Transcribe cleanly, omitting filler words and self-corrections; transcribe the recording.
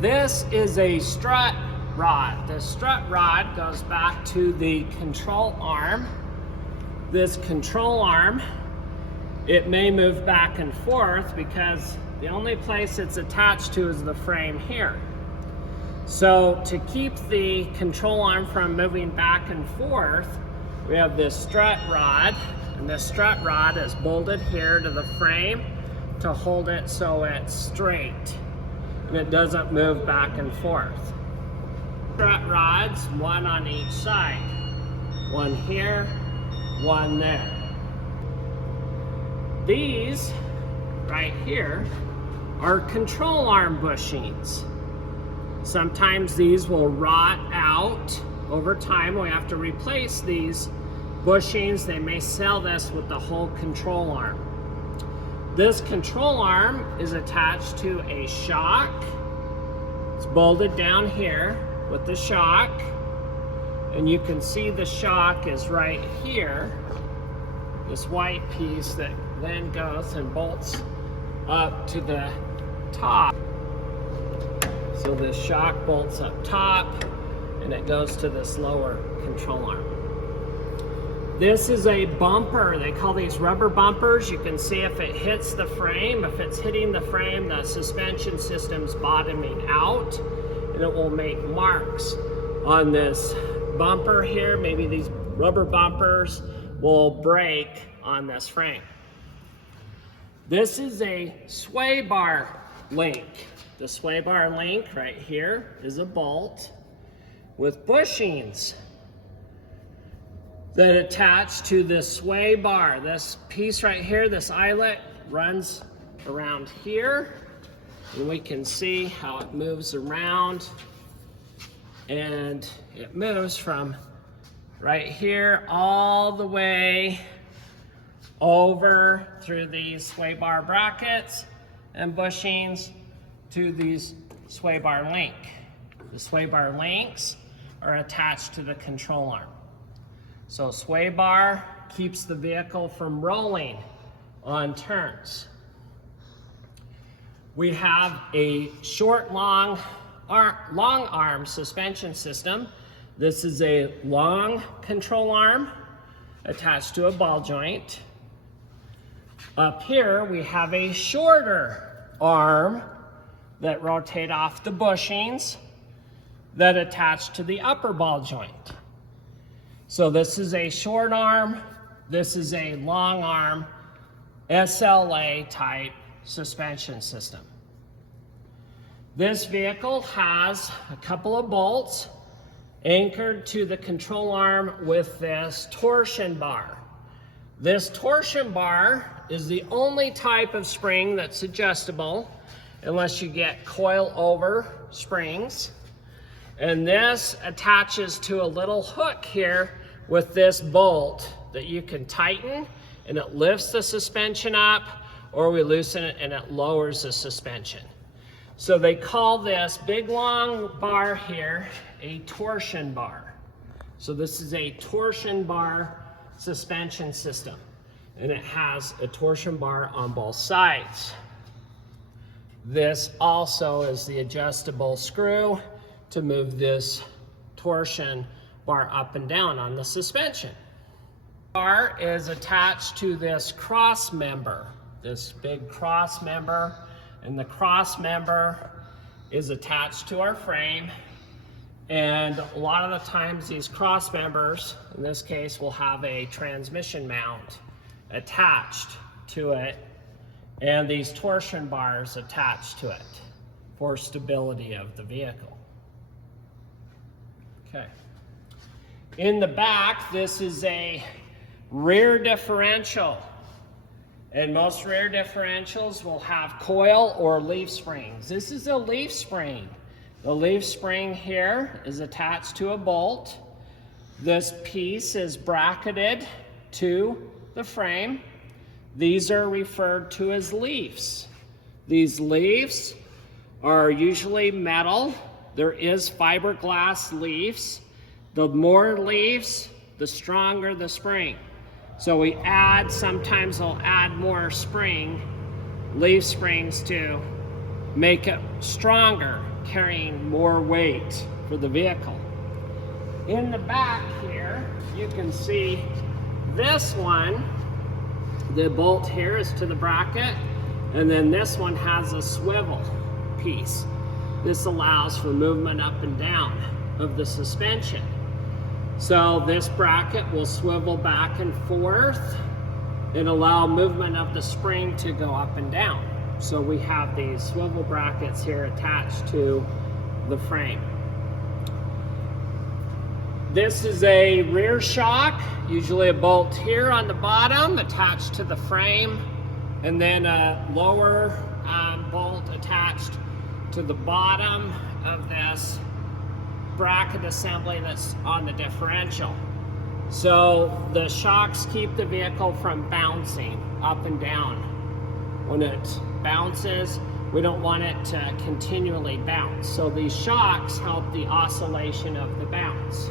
This is a strut rod. The strut rod goes back to the control arm. This control arm, it may move back and forth because the only place it's attached to is the frame here. So to keep the control arm from moving back and forth, we have this strut rod, and this strut rod is bolted here to the frame to hold it so it's straight and it doesn't move back and forth. Strut rods, one on each side. One here, one there. These right here are control arm bushings. Sometimes these will rot out over time. We have to replace these bushings. They may sell this with the whole control arm. This control arm is attached to a shock. It's bolted down here with the shock, and you can see the shock is right here, this white piece that then goes and bolts up to the top. So this shock bolts up top and it goes to this lower control arm. This is a bumper. They call these rubber bumpers. You can see if it hits the frame. If it's hitting the frame, the suspension system's bottoming out and it will make marks on this bumper here. Maybe these rubber bumpers will break on this frame. This is a sway bar link. The sway bar link right here is a bolt with bushings that attach to this sway bar. This piece right here, this eyelet, runs around here, and we can see how it moves around, and it moves from right here all the way over through these sway bar brackets and bushings to these sway bar link. The sway bar links are attached to the control arm. So sway bar keeps the vehicle from rolling on turns. We have a short, long arm suspension system. This is a long control arm attached to a ball joint. Up here we have a shorter arm that rotate off the bushings that attach to the upper ball joint. So this is a short arm, this is a long arm, SLA type suspension system. This vehicle has a couple of bolts anchored to the control arm with this torsion bar. This torsion bar is the only type of spring that's adjustable unless you get coil over springs. And this attaches to a little hook here with this bolt that you can tighten, and it lifts the suspension up, or we loosen it and it lowers the suspension. So they call this big long bar here a torsion bar. So this is a torsion bar suspension system, and it has a torsion bar on both sides. This also is the adjustable screw to move this torsion bar up and down on the suspension. The bar is attached to this cross member, this big cross member, and the cross member is attached to our frame. And a lot of the times these cross members, in this case, will have a transmission mount attached to it, and these torsion bars attached to it for stability of the vehicle. Okay. In the back, this is a rear differential, and most rear differentials will have coil or leaf springs. This is a leaf spring. The leaf spring here is attached to a bolt. This piece is bracketed to the frame. These are referred to as leaves. These leaves are usually metal. There is fiberglass leaves. The more leaves, the stronger the spring. So we add, sometimes we'll add more leaf springs to make it stronger, carrying more weight for the vehicle. In the back here, you can see this one, the bolt here is to the bracket, and then this one has a swivel piece. This allows for movement up and down of the suspension. So this bracket will swivel back and forth and allow movement of the spring to go up and down. So we have these swivel brackets here attached to the frame. This is a rear shock, usually a bolt here on the bottom attached to the frame, and then a lower bolt attached to the bottom of this bracket assembly that's on the differential. So the shocks keep the vehicle from bouncing up and down. When it bounces, we don't want it to continually bounce. So these shocks help the oscillation of the bounce.